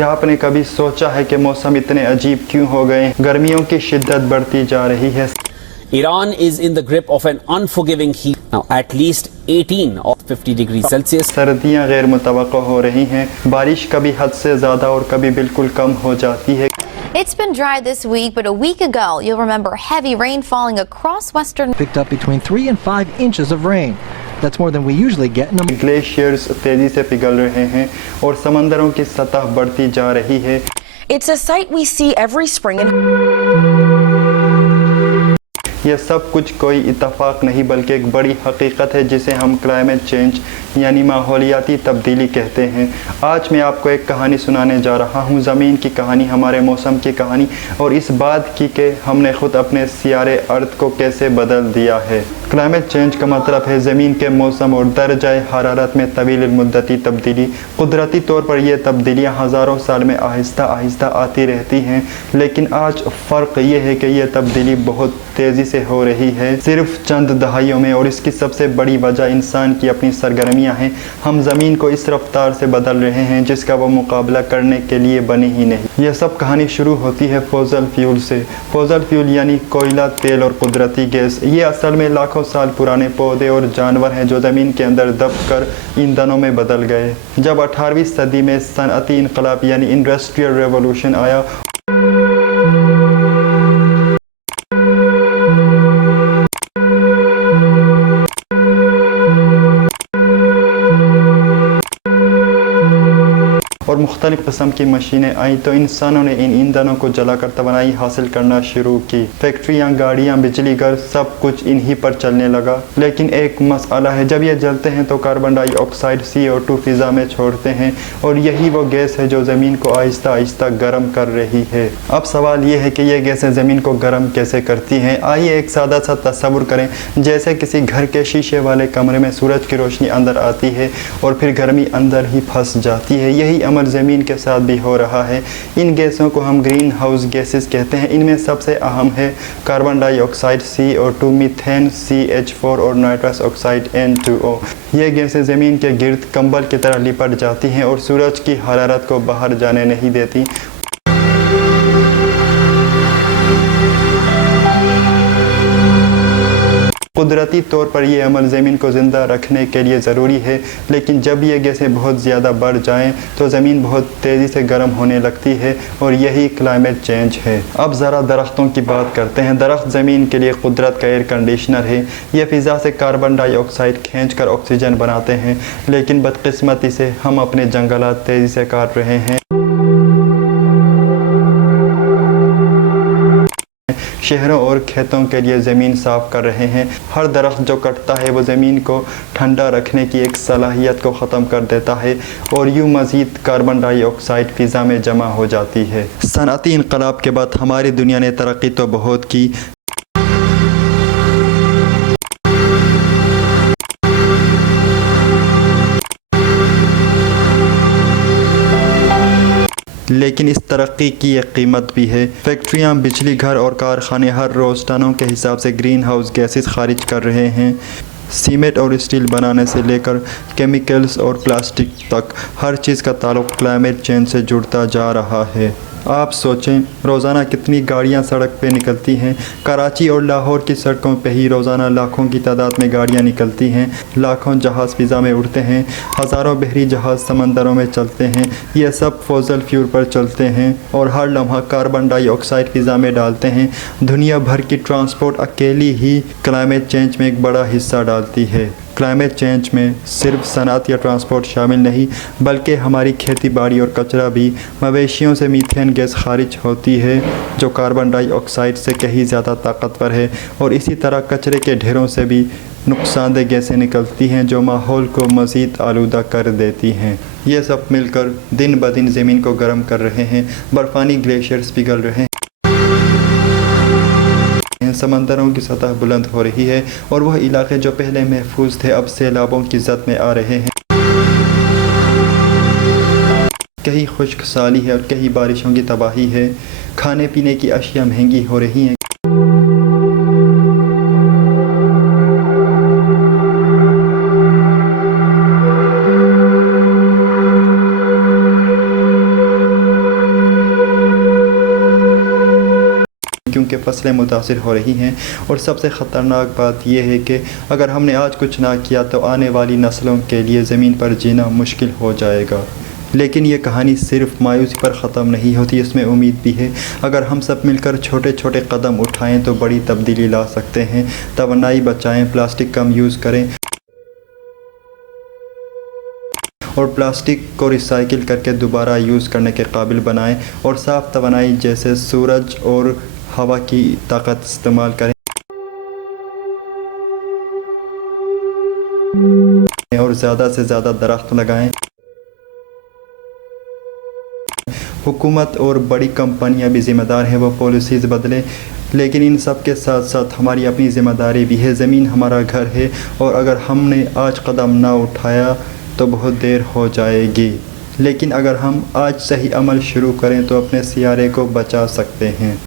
क्या आपने कभी सोचा है कि मौसम इतने अजीब क्यों हो गए? गर्मियों की शिद्दत बढ़ती जा रही है। Iran is in the grip of an unforgiving heat. Now at least 18 or 50 degrees Celsius. सर्दियां गैर मुतवक्को हो रही हैं, बारिश कभी हद से ज़्यादा और कभी बिल्कुल कम हो जाती है। It's been dry this week, but a week ago, you'll remember heavy rain falling across western. Picked up between 3 and 5 inches of rain. That's more than we usually get in a glaciers तेजी से पिघल रहे हैं और समंदरों की सतह बढ़ती जा रही है। It's a sight we see every spring. यह सब कुछ कोई इत्तफाक नहीं बल्कि एक बड़ी हकीकत है जिसे हम क्लाइमेट चेंज यानी माहौलियाती तब्दीली कहते हैं। आज मैं आपको एक कहानी सुनाने जा रहा हूँ, ज़मीन की कहानी, हमारे मौसम की कहानी और इस बात की कि हमने ख़ुद अपने सियारे अर्थ को कैसे बदल दिया है। क्लाइमेट चेंज का मतलब है ज़मीन के मौसम और दर्जाए हरारत में तवील मुद्दती तब्दीली। कुदरती तौर पर यह तब्दीलियाँ हज़ारों साल में आहिस्ता आहिस्ता आती रहती हैं, लेकिन आज फ़र्क ये है कि यह तब्दीली बहुत तेज़ी से हो रही है, सिर्फ चंद दहाइयों में। और इसकी सबसे बड़ी वजह इंसान की अपनी सरगर्मियाँ हैं। हम ज़मीन को इस रफ्तार से बदल रहे हैं जिसका वो मुकाबला करने के लिए बनी ही नहीं। यह सब कहानी शुरू होती है फॉसिल फ्यूल से। फॉसिल फ्यूल यानी कोयला, तेल और कुदरती गैस। ये असल में लाखों साल पुराने पौधे और जानवर हैं जो ज़मीन के अंदर दब कर ईंधनों में बदल गए। जब 18वीं सदी में सनअती इनकलाब यानी इंडस्ट्रियल रेवोल्यूशन आया और मुख्तलिफ़ किस्म की मशीनें आई तो इंसानों ने इन ईंधनों को जलाकर तवानाई हासिल करना शुरू की। फैक्ट्रियाँ, गाड़ियाँ, बिजली घर सब कुछ इन्हीं पर चलने लगा। लेकिन एक मसला है, जब ये जलते हैं तो कार्बन डाइऑक्साइड CO2 फ़िज़ा में छोड़ते हैं और यही वो गैस है जो ज़मीन को आहिस्ता आहिस्ता गर्म कर रही है। अब सवाल ये है कि ये गैसें ज़मीन को गर्म कैसे करती हैं। आइए एक सादा सा तस्वुर करें, जैसे किसी घर के शीशे वाले कमरे में सूरज की रोशनी अंदर आती है और फिर गर्मी अंदर ही फंस जाती है। यही अमल ज़मीन के साथ भी हो रहा है। इन गैसों को हम ग्रीन हाउस गैसेस कहते हैं। इनमें सबसे अहम है carbon dioxide CO2, methane CH4 और नाइट्रस ऑक्साइड N2O। ये गैसें ज़मीन के गिर्द कंबल की तरह लिपट जाती हैं और सूरज की हरारत को बाहर जाने नहीं देती। कुदरती तौर पर यह अमल ज़मीन को ज़िंदा रखने के लिए ज़रूरी है, लेकिन जब ये गैसें बहुत ज़्यादा बढ़ जाएं तो ज़मीन बहुत तेज़ी से गर्म होने लगती है और यही क्लाइमेट चेंज है। अब ज़रा दरख्तों की बात करते हैं। दरख्त ज़मीन के लिए कुदरत का एयर कंडीशनर है। ये फ़िज़ा से कार्बन डाइऑक्साइड खींच कर ऑक्सीजन बनाते हैं, लेकिन बदकिस्मती से हम अपने जंगलात तेज़ी से काट रहे हैं। शहरों और खेतों के लिए ज़मीन साफ़ कर रहे हैं। हर दरख्त जो कटता है वो ज़मीन को ठंडा रखने की एक सलाहियत को ख़त्म कर देता है और यूँ मज़ीद कार्बन डाइऑक्साइड फ़िज़ा में जमा हो जाती है। सनअती इनकलाब के बाद हमारी दुनिया ने तरक्की तो बहुत की, लेकिन इस तरक्की की एक कीमत भी है। फैक्ट्रियाँ, बिजली घर और कारखाने हर रोज़ टनों के हिसाब से ग्रीन हाउस गैसेस खारिज कर रहे हैं। सीमेंट और स्टील बनाने से लेकर केमिकल्स और प्लास्टिक तक हर चीज़ का ताल्लुक़ क्लाइमेट चेंज से जुड़ता जा रहा है। आप सोचें, रोज़ाना कितनी गाड़ियां सड़क पे निकलती हैं। कराची और लाहौर की सड़कों पे ही रोज़ाना लाखों की तादाद में गाड़ियां निकलती हैं। लाखों जहाज़ फ़िज़ा में उड़ते हैं, हज़ारों बहरी जहाज़ समंदरों में चलते हैं। ये सब फॉसिल फ्यूल पर चलते हैं और हर लम्हा कार्बन डाइऑक्साइड फ़िज़ा में डालते हैं। दुनिया भर की ट्रांसपोर्ट अकेली ही क्लाइमेट चेंज में एक बड़ा हिस्सा डालती है। क्लाइमेट चेंज में सिर्फ सनअत या ट्रांसपोर्ट शामिल नहीं, बल्कि हमारी खेती बाड़ी और कचरा भी। मवेशियों से मीथेन गैस खारिज होती है जो कार्बन डाइऑक्साइड से कहीं ज़्यादा ताकतवर है और इसी तरह कचरे के ढेरों से भी नुकसानदेह गैसें निकलती हैं जो माहौल को मज़ीद आलूदा कर देती हैं। ये सब मिलकर दिन ब दिन ज़मीन को गर्म कर रहे हैं। बर्फ़ानी ग्लेशियर्स पिघल रहे हैं, समंदरों की सतह बुलंद हो रही है और वह इलाके जो पहले महफूज थे अब सैलाबों की ज़द में आ रहे हैं। कहीं खुश्क साली है और कहीं बारिशों की तबाही है। खाने पीने की अशिया महंगी हो रही हैं। की फसलें मुतासिर हो रही हैं। और सबसे ख़तरनाक बात यह है कि अगर हमने आज कुछ ना किया तो आने वाली नस्लों के लिए ज़मीन पर जीना मुश्किल हो जाएगा। लेकिन ये कहानी सिर्फ मायूसी पर ख़त्म नहीं होती, इसमें उम्मीद भी है। अगर हम सब मिलकर छोटे छोटे कदम उठाएं तो बड़ी तब्दीली ला सकते हैं। तवानाई बचाएं, प्लास्टिक कम यूज़ करें और प्लास्टिक को रिसाइकिल करके दोबारा यूज़ करने के काबिल बनाएं और साफ़ तवानाई जैसे सूरज और हवा की ताकत इस्तेमाल करें और ज़्यादा से ज़्यादा दरख्त लगाएं। हुकूमत और बड़ी कंपनियां भी ज़िम्मेदार हैं, वो पॉलिसीज़ बदलें, लेकिन इन सब के साथ साथ हमारी अपनी ज़िम्मेदारी भी है। ज़मीन हमारा घर है और अगर हमने आज कदम ना उठाया तो बहुत देर हो जाएगी। लेकिन अगर हम आज सही अमल शुरू करें तो अपने सियारे को बचा सकते हैं।